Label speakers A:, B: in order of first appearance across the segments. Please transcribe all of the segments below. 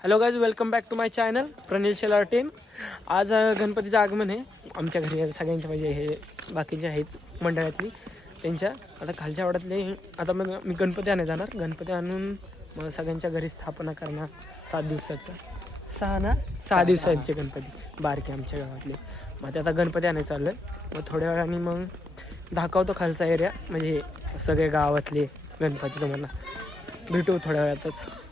A: Hello guys welcome back to my channel Pranil Shelar team आज गणपतीचं आगमन आहे. आमच्या घरी सगळ्यांच्या म्हणजे हे बाकीचे आहेत मंडळातली. त्यांच्या आता खालच्या आवडातले आता मग मी गणपती आणायला जाणार. गणपती आणून मग सगळ्यांच्या घरी स्थापना करणार सात दिवसाचं. सहा ना? सहा दिवसांचे गणपती. बारके आमच्या गावातले. मग ते आता गणपती आणायचं चाललं आहे मग थोड्या वेळाने मग दाखवतो खालचा एरिया म्हणजे सगळे गावातले गणपती तुम्हाला भेटू थोड्या वेळातच.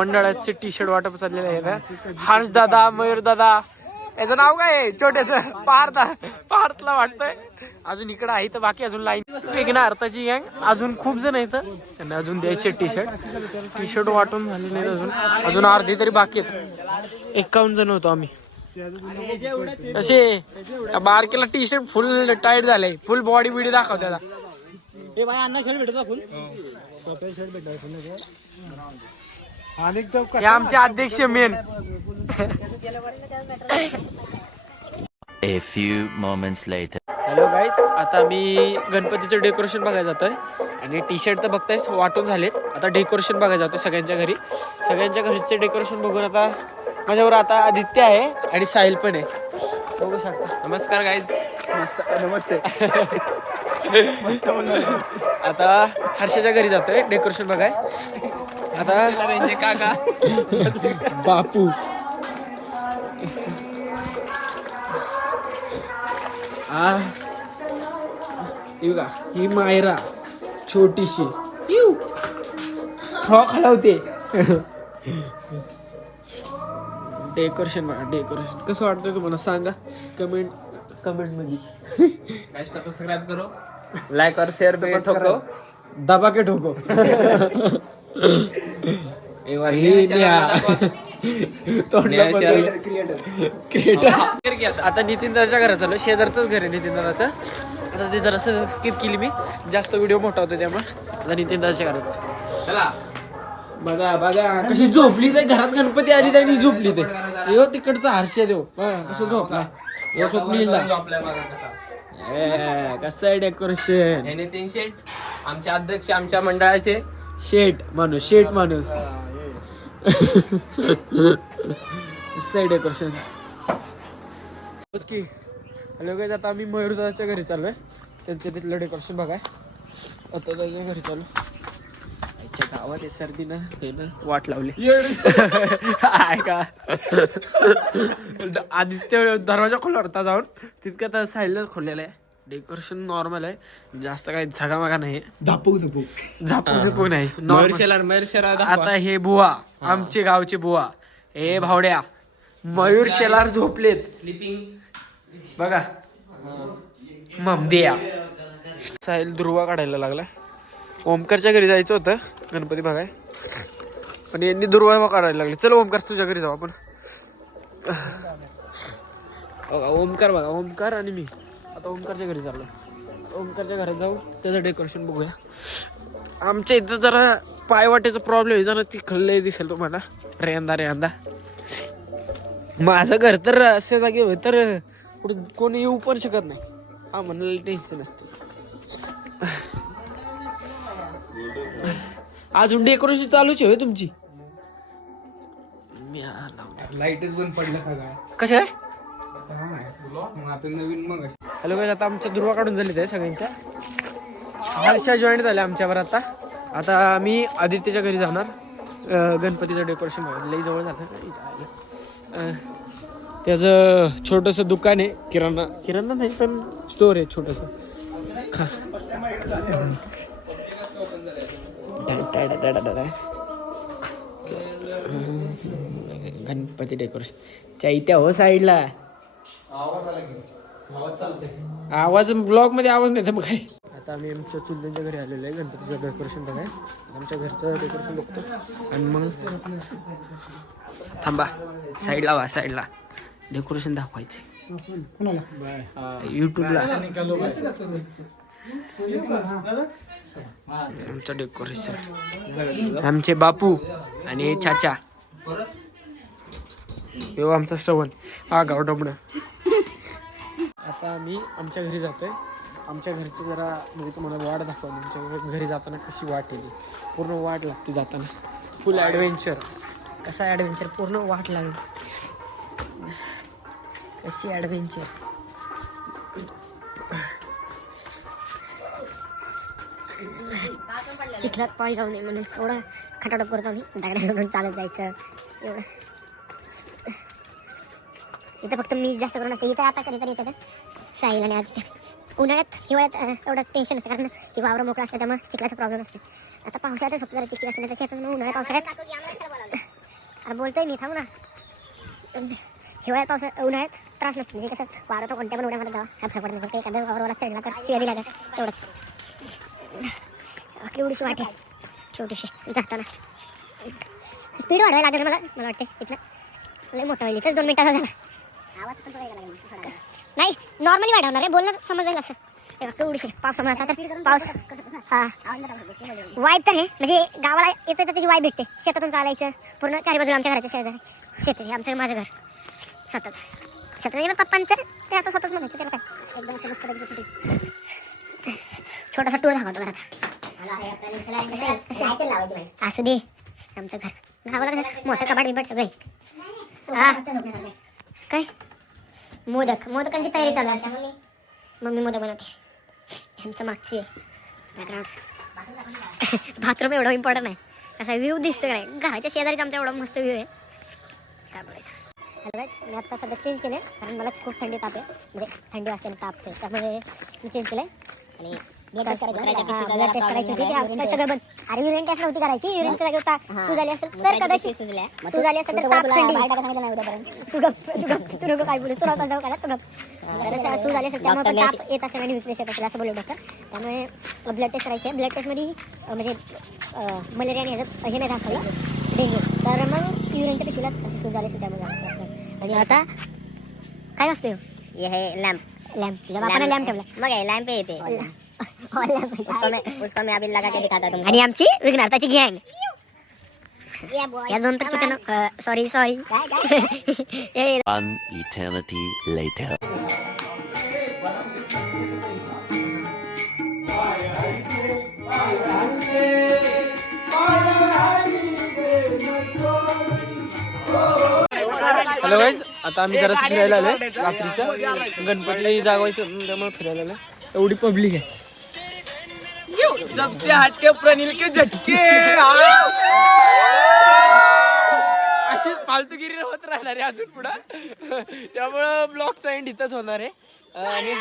A: मंडळाचे टी शर्ट वाटप चाललेले आहे ना हर्ष दादा मयूर दादा. याचं नाव काय आहे? छोट्याचं. पार्थ. पार्थला वाटतंय. अजून इकडे आहे तर बाकी अजून लाईन वेगळ्या अर्थाची गँग अजून खूप जण आहेत त्यांना अजून द्यायचे टी शर्ट टी शर्ट वाटून झाले नाहीत अजून. अजून अर्धे तरी बाकी आहेत. एकावन्न जण होतो आम्ही. असे बारकेला टी शर्ट फुल टाईट झालंय. फुल बॉडी बिडी दाखव त्याला.
B: हे बाय अण्णा शर्ट भेटतो फुल
A: हे आमचे अध्यक्ष main.
C: A few moments later.
A: Hello guys आता मी गणपतीचं डेकोरेशन बघायला जातोय. आणि टी शर्ट तर बघतायच वाटून झालेत. आता डेकोरेशन बघायला जातोय सगळ्यांच्या घरी. सगळ्यांच्या घरचे डेकोरेशन बघून आता माझ्यावर आता आदित्य आहे आणि साहिल पण आहे. बघू शकता. नमस्कार गाईज मस्त नमस्ते. आता हर्षाच्या घरी जातोय. डेकोरेशन बघाय. आता काका. बापू. आ. का? ही मायरा छोटीशी. येऊ. हो खालावते डेकोरेशन बघा डेकोरेशन कसं वाटतंय तुम्हाला? सांगा. कमेंट कमेंटमध्ये
D: सबस्क्राइब करो. लाइक और शेयर पे मत ठोको
A: दबा के ठोको. ही आता नितीन दादाच्या घरात झालं शेजारचंच घर आहे नितीन दादाचं. आता ते जरासं स्किप केली मी. जास्त व्हिडिओ मोठा होता त्यामुळे. आता नितीन दादाच्या घरात.
D: चला.
A: बघा बघा. कशी झोपली ते. घरात गणपती आली त्यांनी झोपली ते. यो तिकडचा हर्षे देव कसं झोपला. यो
D: बघा कसा
A: ए, कसं आहे डेकोरेशन
D: हे आमचे अध्यक्ष आमच्या मंडळाचे.
A: शेट माणूस शेट माणूस. आहे डेकोरेशन की हॅलो गाईज आता आम्ही मयूरदाच्या घरी चाललोय. त्यांच्या तिथलं डेकोरेशन बघाय. आता त्याच्या घरी चालू. आईच्या गावात आहे सर्दीनं हे ना वाट लावली. आहे का? आदित्य दरवाजा खोलला होता जाऊन. तितकं आता साईडला खोललेला आहे. डेकोरेशन नॉर्मल आहे. जास्त काही झगामागा नाही.
B: झापू झापू
A: झापू झुपू नाही.
D: मयूर
A: नॉर्मल
D: शेलार मयूर शेलार
A: आता हे बुवा आमचे गावचे बुवा. हे भावड्या मयूर शेलार झोपलेत.
D: स्लीपिंग
A: बघा. ममदिया. साहिल दुर्वा काढायला लागला. ओमकारच्या घरी जायचं होतं गणपती बघाय. पण यांनी दुर्वा काढायला लागले. चल ओमकार तुझ्या घरी जाऊ आपण. बघा, ओमकार बघा ओमकार आणि मी. आता ओमकारच्या घरी चाललो ओमकारच्या घरात जाऊ त्याचं डेकोरेशन बघूया. आमच्या इथं जरा पायवाटेचा प्रॉब्लेम आहे. जरा चिखल दिसेल तुम्हाला. रेंदा रेंदा. माझं घर तर अशा जागे होय तर कुठे कोणी येऊ पण शकत नाही. हा म्हणायला टेन्शन असते अजून डेकोरेशन चालूच आहे तुमची?
D: लाईटच बंद पडलं सगळं.
A: कसं आहे.
D: मग आता नवीन मग
A: हॅलो गाईज आता आमच्या दुर्वा काढून झाली त्या सगळ्यांच्या. हर्षा जॉईन झाल्या आमच्यावर आता. आता मी आदित्यच्या घरी जाणार. गणपतीचं डेकोरेशन लई जवळ झालं. त्याचं छोटंसं दुकान आहे किराणा. किराणा नाही पण स्टोर आहे छोटंसं. खा. गणपती डेकोरेशन चैत्या हो साईडला. आवाज ब्लॉगमध्ये आवाज नाही तर मग काय? आता आम्ही आमच्या चुलत्यांच्या घरी आलेलो आहे गणपतीचं डेकोरेशन बघाय. आमच्या घरचं डेकोरेशन बघतो. आणि मग थांबा साईडला वा साईडला डेकोरेशन दाखवायचे युट्यूबला आमचं डेकोरेशन आमचे बापू आणि हे चाचा. यो आमचा श्रवण. हा गावडबणं आता आम्ही आमच्या घरी जातो आहे आमच्या घरचं जरा म्हणजे तुम्हाला वाट दाखवली. आमच्या घरी जाताना कशी वाट येते पूर्ण वाट लागते जाताना. फुल ॲडव्हेंचर कसा ॲडव्हेंचर पूर्ण वाट लागली. कशी ॲडव्हेंचर
E: चिखलात पाय जाऊ नये म्हणून. एवढा खटाटप करतो आम्ही दगडावरून चालत जायचं. एवढं. इथं फक्त मी जास्त करून असते. इथं आता कधीतरी येतं साईल आणि आज उन्हाळ्यात हिवाळ्यात एवढं टेन्शन असतं कारण की वावर मोकळा असतं त्यामुळे चिखलाचा प्रॉब्लेम असतो. आता पावसाळ्यात फक्त जरा चिकचिक असते तशी आता मग उन्हाळ्यात पावसाळ्यात अरे बोलतोय मी थांब ना. हिवाळ्यात पावसा उन्हाळ्यात त्रास नसतो. म्हणजे कसं वारा तो कोणत्या पण उड्यामध्ये जावा. काय फरक पडत नाही. फक्त एखाद्या वावरवाला चढला तर शिवाय तर तेवढंच. केवढीशी वाट आहे. छोटीशी. जाताना. स्पीड वाढवायला लागेल मला? मला वाटते इथलं लय मोठं होईल. इथंच दोन मिनिटाचा झाला. नाही नॉर्मली वाढवणार आहे. बोलणं समजेल असं हे बघ, केवढीशी पावसामुळे आता. तर पाऊस. हा. वाईब तर हे म्हणजे गावाला येतो तर त्याची वाईब भेटते. शेतातून चालायचं. पूर्ण चारी बाजूला आमच्या घराच्या शेजारी. शेत आहे आमचं माझं घर. स्वतःच. स्वतः म्हणजे पप्पांचं ते आता स्वतःच म्हणायचं त्याला काय? एकदम असं मस्त छोटासा टूर दाखवतो घराचा. असू दे. आमचं घर. गावाला कसं मोठं कबाड बिपाट सगळे काय? मोदक. मोदकांची तयारी चालू आहे आमच्या मम्मी. मोदक बनवते. आमचं मागची आहे. बॅकग्राऊंड बाथरूम एवढं इम्पॉर्टंट आहे. कसा व्ह्यू दिसतोय काय घराच्या शेजारीच आमचा एवढा मस्त व्ह्यू आहे. काय बोलायचं? मी आता सध्या चेंज केले कारण मला खूप थंडी ताप आहे. म्हणजे थंडी वाजते ताप आहे. त्यामुळे मी चेंज केलंय. आणि करायची होती. ते सगळं बंद. अरे युरिन टेस्ट नव्हती करायची. सूज आली असेल तर कदाचित सूज आली असेल तर ताप थंडी. तू गप तू गप तू नको काय बोलू. तुला पण जाऊ तू गप तर सूज आली असेल त्यामुळे पण ताप येत असेल आणि विकनेस येत असेल असं बोलले डॉक्टर. त्यामुळे ब्लड टेस्ट करायची ब्लड टेस्टमध्ये म्हणजे मलेरिया आणि ह्याचं हे नाही दाखवलं. डेंग्यू तर मग युरिनच्या पिशवीला असं सूज आली असेल त्यामुळे असं असं. आणि आता काय असतो
F: है लैंप
E: लॅम्प. तुझ्या बापाने लॅम्प ठेवला.
F: मग लैंप है ये पे
E: हो, lamp.
F: उसको मैं उसको मैं अभी लगा के दिखाता तुमको
E: आणि आमची विघ्नार्थाची गँग या दोन तर sorry sorry
C: One eternity later.
A: Hello guys आता आम्ही जरा फिरायला आलोय. रात्रीचं. गणपती जागवायचं त्यामुळे फिरायला आलोय. एवढी पब्लिक आहे.
B: सबसे हटके प्रनिल के झटके।
A: अशीच फालतूगिरी होत राहणार आहे अजून पुढं. त्यामुळं ब्लॉगचा एंड इथंच होणार आहे. आणि